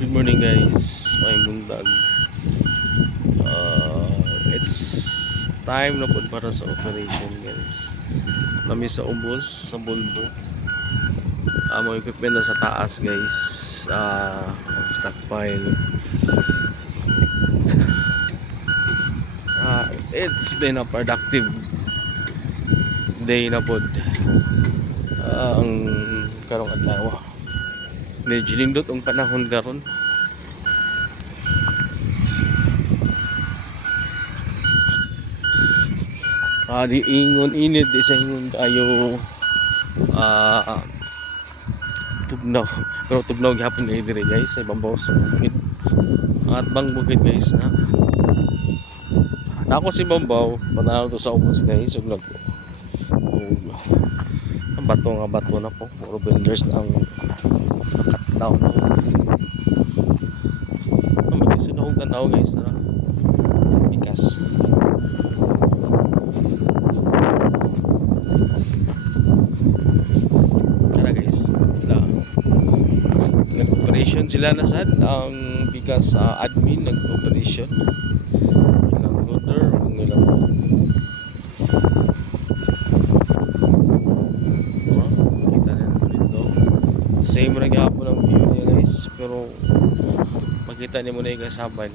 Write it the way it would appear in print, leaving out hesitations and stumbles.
Good morning guys, may bundag. It's time na po para sa operation guys. Nami sa ubos, sa bulbo. Mga equipment na sa taas guys. Stockpile. It's been a productive day na po. Ang karong adlaw. Medyo nindot ang panahon karon. Di ingon init di sa ingon kayo tugnaw, pero tugnaw gyapon kayo dire guys sa ibabaw sa bukid, at bang bukid guys na ako si Bambaw panalo to sa ubos guys. Ug ang bato na po, puro builders na ang cut down. Mag-iso na kong tanaw guys na bikas. Nag-operation sila na sad ang bigas admin nag-operation ilang loader ilang kita na naman ito, same rin hapon ang view niya guys, pero makita niyo muna yung kasaban